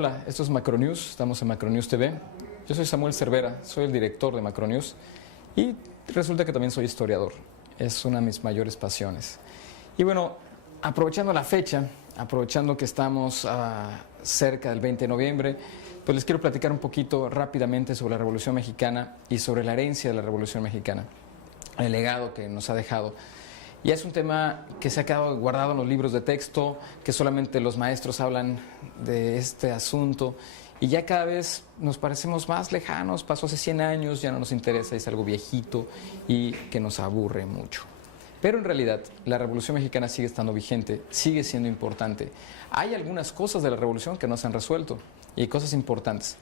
Hola, esto es Macronews, estamos en Macronews TV. Yo soy Samuel Cervera, soy el director de Macronews y resulta que también soy historiador. Es una de mis mayores pasiones. Y bueno, aprovechando la fecha, aprovechando que estamos cerca del 20 de noviembre, pues les quiero platicar un poquito rápidamente sobre la Revolución Mexicana y sobre la herencia de la Revolución Mexicana, el legado que nos ha dejado. Y es un tema que se ha quedado guardado en los libros de texto, que solamente los maestros hablan de este asunto y ya cada vez nos parecemos más lejanos. Pasó hace 100 años, ya no nos interesa, es algo viejito y que nos aburre mucho. Pero en realidad la Revolución Mexicana sigue estando vigente, sigue siendo importante. Hay algunas cosas de la Revolución que no se han resuelto y cosas importantes.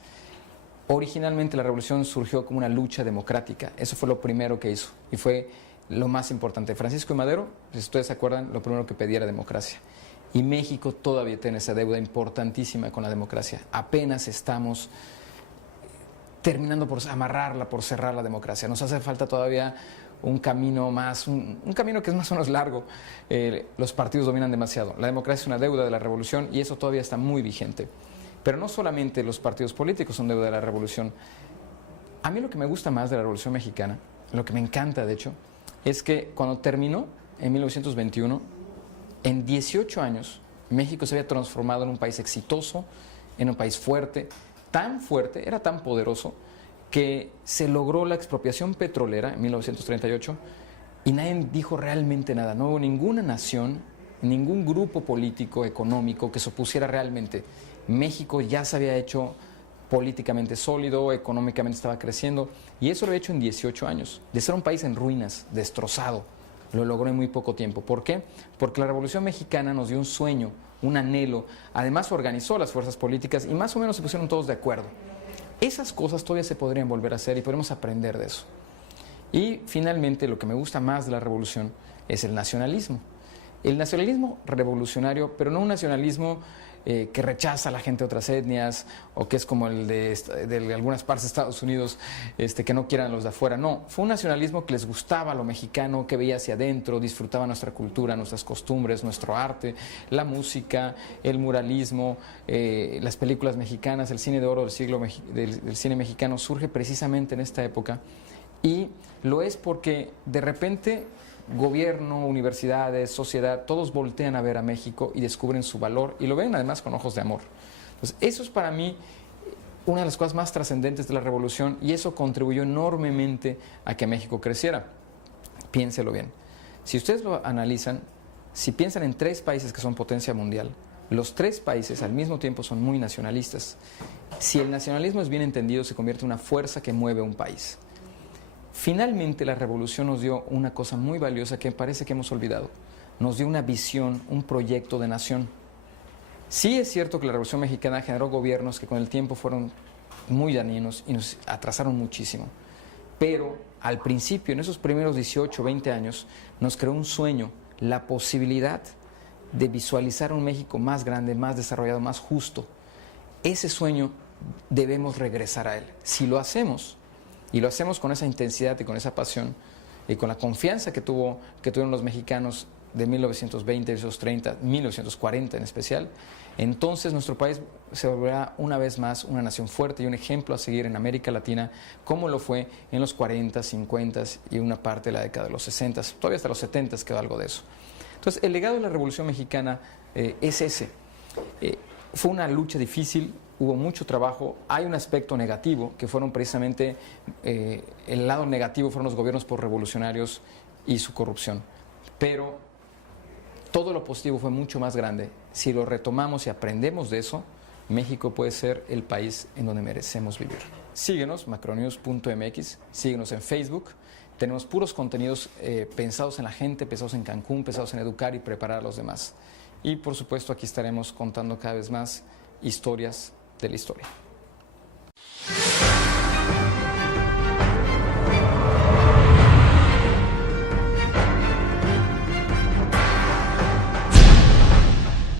Originalmente la Revolución surgió como una lucha democrática, eso fue lo primero que hizo y fue lo más importante. Francisco y Madero, si ustedes se acuerdan, lo primero que pedía era democracia. Y México todavía tiene esa deuda importantísima con la democracia. Apenas estamos terminando por amarrarla, por cerrar la democracia. Nos hace falta todavía un camino más, un camino que es más o menos largo. Los partidos dominan demasiado. La democracia es una deuda de la revolución y eso todavía está muy vigente. Pero no solamente los partidos políticos son deuda de la revolución. A mí lo que me gusta más de la Revolución Mexicana, lo que me encanta de hecho, es que cuando terminó en 1921, en 18 años, México se había transformado en un país exitoso, en un país fuerte, era tan poderoso, que se logró la expropiación petrolera en 1938 y nadie dijo realmente nada. No hubo ninguna nación, ningún grupo político, económico que se opusiera realmente. México ya se había hecho políticamente sólido, económicamente estaba creciendo y eso lo había hecho en 18 años. De ser un país en ruinas, destrozado, lo logró en muy poco tiempo. ¿Por qué? Porque la Revolución Mexicana nos dio un sueño, un anhelo. Además organizó las fuerzas políticas y más o menos se pusieron todos de acuerdo. Esas cosas todavía se podrían volver a hacer y podemos aprender de eso. Y finalmente lo que me gusta más de la Revolución es el nacionalismo. El nacionalismo revolucionario, pero no un nacionalismo que rechaza a la gente de otras etnias o que es como el de algunas partes de Estados Unidos que no quieran a los de afuera. No, fue un nacionalismo que les gustaba lo mexicano, que veía hacia adentro, disfrutaba nuestra cultura, nuestras costumbres, nuestro arte, la música, el muralismo, las películas mexicanas, el cine de oro del cine mexicano surge precisamente en esta época y lo es porque de repente gobierno, universidades, sociedad, todos voltean a ver a México y descubren su valor y lo ven además con ojos de amor. Entonces, eso es para mí una de las cosas más trascendentes de la revolución y eso contribuyó enormemente a que México creciera. Piénselo bien. Si ustedes lo analizan, si piensan en 3 países que son potencia mundial, los 3 países al mismo tiempo son muy nacionalistas. Si el nacionalismo es bien entendido, se convierte en una fuerza que mueve un país. Finalmente la revolución nos dio una cosa muy valiosa que parece que hemos olvidado. Nos dio una visión, un proyecto de nación. Sí es cierto que la Revolución Mexicana generó gobiernos que con el tiempo fueron muy dañinos y nos atrasaron muchísimo. Pero al principio, en esos primeros 18, 20 años, nos creó un sueño, la posibilidad de visualizar un México más grande, más desarrollado, más justo. Ese sueño debemos regresar a él. Si lo hacemos, y lo hacemos con esa intensidad y con esa pasión y con la confianza que tuvieron los mexicanos de 1920, 1930, 1940 en especial, entonces nuestro país se volverá una vez más una nación fuerte y un ejemplo a seguir en América Latina, como lo fue en los 40, 50 y una parte de la década de los 60, todavía hasta los 70 quedó algo de eso. Entonces, el legado de la Revolución Mexicana es ese. Fue una lucha difícil, hubo mucho trabajo, hay un aspecto negativo, que fueron precisamente, el lado negativo fueron los gobiernos revolucionarios y su corrupción, pero todo lo positivo fue mucho más grande. Si lo retomamos y aprendemos de eso, México puede ser el país en donde merecemos vivir. Síguenos, macronews.mx, síguenos en Facebook, tenemos puros contenidos pensados en la gente, pensados en Cancún, pensados en educar y preparar a los demás. Y por supuesto aquí estaremos contando cada vez más historias de la historia.